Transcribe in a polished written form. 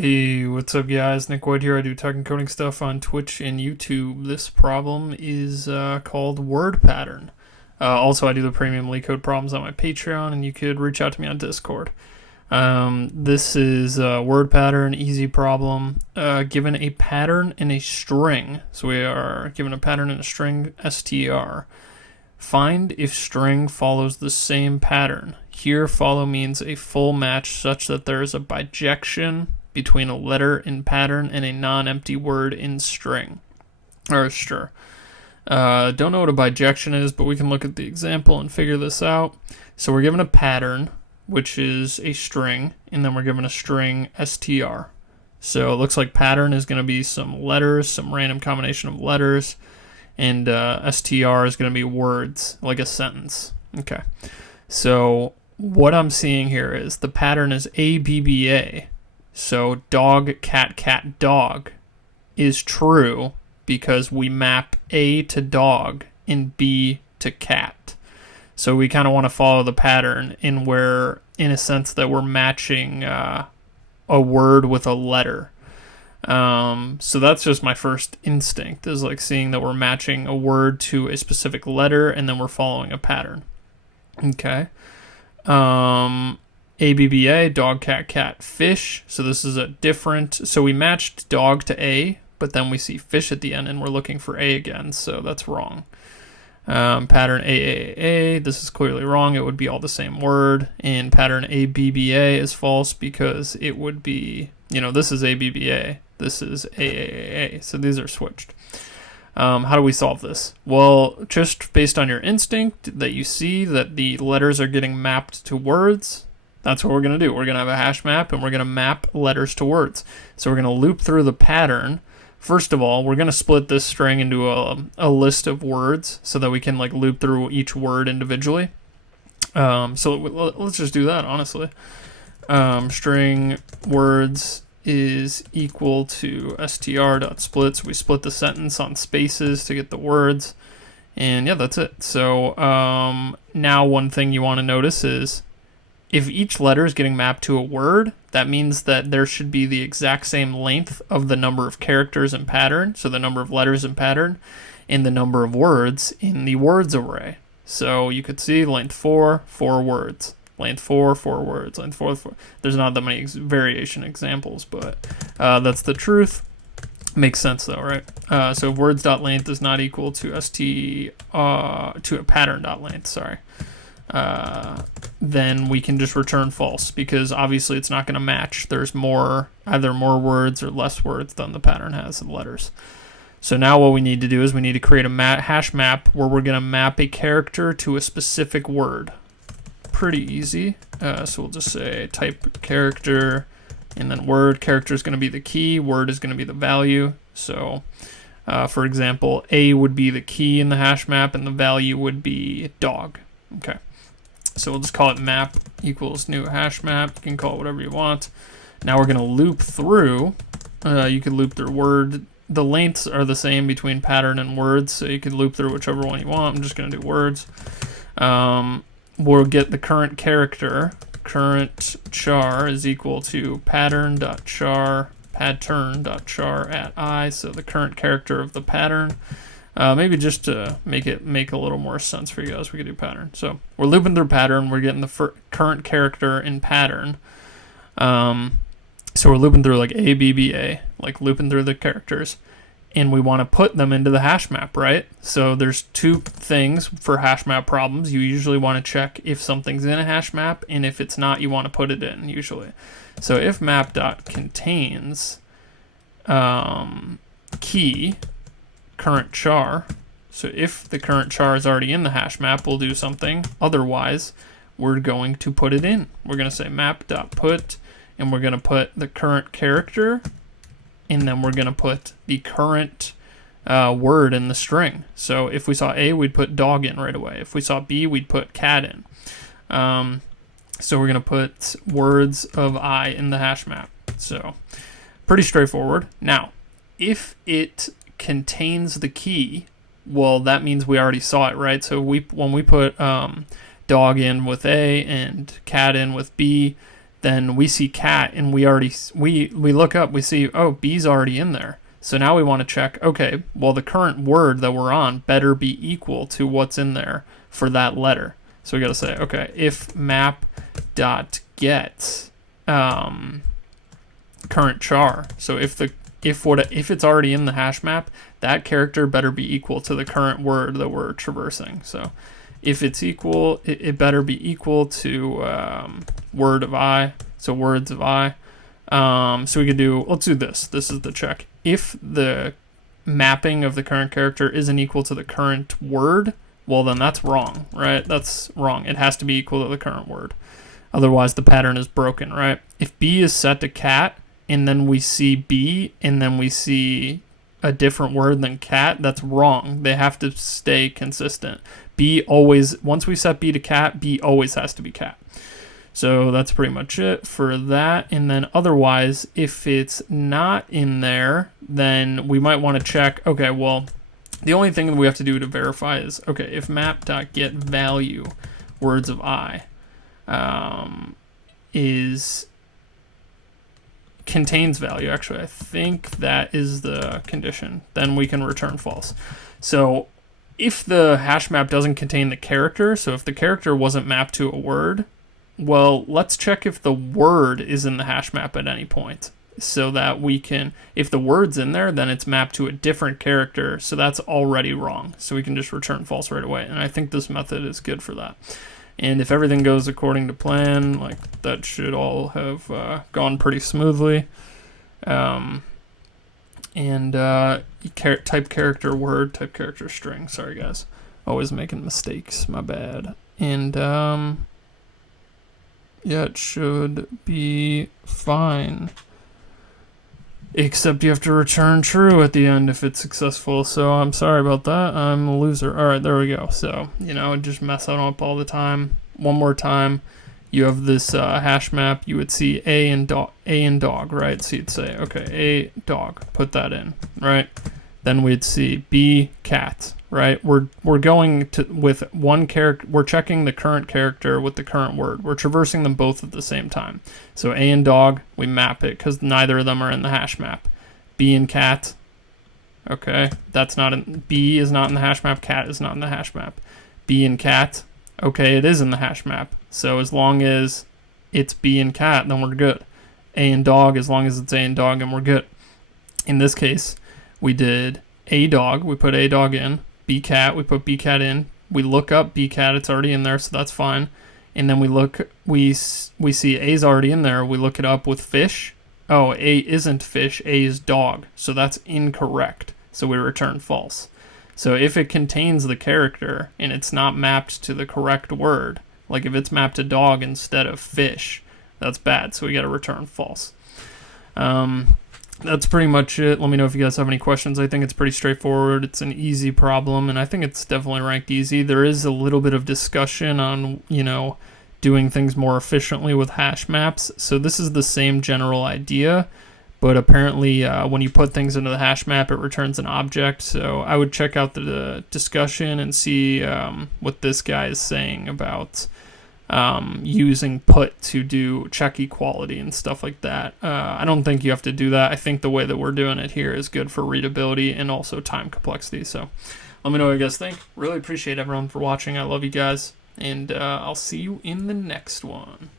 Hey, what's up, guys? Nick White here. I do tech and coding stuff on Twitch and YouTube. This problem is called word pattern. Also, I do the premium LeetCode problems on my Patreon, and you could reach out to me on Discord. This is a word pattern, easy problem. Given a pattern in a string, so we are given a pattern in a string str. Find if string follows the same pattern. Here, follow means a full match such that there is a bijection between a letter in pattern and a non-empty word in string, or str. Don't know what a bijection is, but we can look at the example and figure this out. So we're given a pattern, which is a string, and then we're given a string str. So it looks like pattern is going to be some letters, some random combination of letters, and str is going to be words, like a sentence. Okay, so what I'm seeing here is the pattern is ABBA. So dog, cat, cat, dog is true because we map A to dog and B to cat. So we kind of want to follow the pattern in a sense that we're matching a word with a letter. So that's just my first instinct, is like seeing that we're matching a word to a specific letter and then we're following a pattern. Okay. ABBA, dog, cat, cat, fish. So this is a different, so we matched dog to A, but then we see fish at the end and we're looking for A again, so that's wrong. Pattern AAA, this is clearly wrong. It would be all the same word. And pattern ABBA is false because it would be, this is ABBA, this is AAA, so these are switched. How do we solve this? Well, just based on your instinct that you see that the letters are getting mapped to words, that's what we're going to do. We're going to have a hash map and we're going to map letters to words. So we're going to loop through the pattern. First of all, we're going to split this string into a list of words so that we can loop through each word individually. So let's just do that, honestly. String words is equal to str.split. So we split the sentence on spaces to get the words. And yeah, that's it. So now one thing you want to notice is if each letter is getting mapped to a word, that means that there should be the exact same length of the number of characters in pattern, so the number of letters in pattern, and the number of words in the words array. So you could see length 4, 4 words. Length 4, 4 words. Length 4, 4. There's not that many variation examples, but that's the truth. Makes sense though, right? So words.length is not equal to to a pattern.length, sorry. Then we can just return false because obviously it's not going to match. There's either more words or less words than the pattern has in letters. So now what we need to do is we need to create a hash map where we're going to map a character to a specific word. Pretty easy. So we'll just say type character and then word. Character is going to be the key. Word is going to be the value. So for example, A would be the key in the hash map and the value would be dog. Okay. So we'll just call it map equals new hash map. You can call it whatever you want. Now we're going to loop through. You could loop through word. The lengths are the same between pattern and words, so you could loop through whichever one you want. I'm just going to do words. We'll get the current character. Current char is equal to pattern.char at I, so the current character of the pattern. Maybe just to make a little more sense for you guys, we could do pattern. So we're looping through pattern. We're getting the current character in pattern. So we're looping through like ABBA, like looping through the characters. And we want to put them into the hash map, right? So there's two things for hash map problems. You usually want to check if something's in a hash map, and if it's not, you want to put it in, usually. So if map.contains key current char, so if the current char is already in the hash map, we'll do something. Otherwise, we're going to put it in. We're going to say map.put, and we're going to put the current character, and then we're going to put the current word in the string. So if we saw A, we'd put dog in right away. If we saw B, we'd put cat in. So we're going to put words of I in the hash map. So pretty straightforward. Now, if it contains the key, well, that means we already saw it, right? So when we put dog in with A and cat in with B, then we see cat, and we look up, we see, oh, B's already in there. So now we want to check, okay, well, the current word that we're on better be equal to what's in there for that letter. So we got to say, okay, if map.get current char. So if it's already in the hash map, that character better be equal to the current word that we're traversing. So if it's equal, it better be equal to word of I. So words of I. So we could do, let's do this. This is the check. If the mapping of the current character isn't equal to the current word, well, then that's wrong, right? That's wrong. It has to be equal to the current word. Otherwise, the pattern is broken, right? If B is set to cat, and then we see B, and then we see a different word than cat, that's wrong. They have to stay consistent. B always, once we set B to cat, B always has to be cat. So that's pretty much it for that. And then otherwise, if it's not in there, then we might want to check, okay, well, the only thing that we have to do to verify is, okay, if map.getValue words of I contains value, actually, I think that is the condition, then we can return false. So if the hash map doesn't contain the character, so if the character wasn't mapped to a word, well, let's check if the word is in the hash map at any point, so that we can, if the word's in there, then it's mapped to a different character, so that's already wrong. So we can just return false right away, and I think this method is good for that. And if everything goes according to plan, like, that should all have gone pretty smoothly. Type character word, type character string. Sorry, guys. Always making mistakes. My bad. And, yeah, it should be fine. Except you have to return true at the end if it's successful. So I'm sorry about that. I'm a loser. All right, there we go. So, just mess that up all the time. One more time. You have this hash map. You would see A and dog, right? So you'd say, okay, A, dog. Put that in, right? Then we'd see B, cat, right? We're going to, with one character, we're checking the current character with the current word. We're traversing them both at the same time. So A and dog, we map it because neither of them are in the hash map. B and cat, okay, that's not in, B is not in the hash map, cat is not in the hash map. B and cat, okay, it is in the hash map. So as long as it's B and cat, then we're good. A and dog, as long as it's A and dog, and we're good. In this case, we did A dog, we put A dog in, B cat, we put B cat in, we look up B cat, it's already in there, so that's fine. And then we see A's already in there, we look it up with fish. Oh, A isn't fish, A is dog, so that's incorrect. So we return false. So if it contains the character and it's not mapped to the correct word, like if it's mapped to dog instead of fish, that's bad, so we got to return false. That's pretty much it. Let me know if you guys have any questions. I think it's pretty straightforward. It's an easy problem, and I think it's definitely ranked easy. There is a little bit of discussion on, doing things more efficiently with hash maps. So this is the same general idea, but apparently when you put things into the hash map, it returns an object. So I would check out the discussion and see what this guy is saying about using put to do check equality and stuff like that. I don't think you have to do that. I think the way that we're doing it here is good for readability and also time complexity. So let me know what you guys think. Really appreciate everyone for watching. I love you guys, and I'll see you in the next one.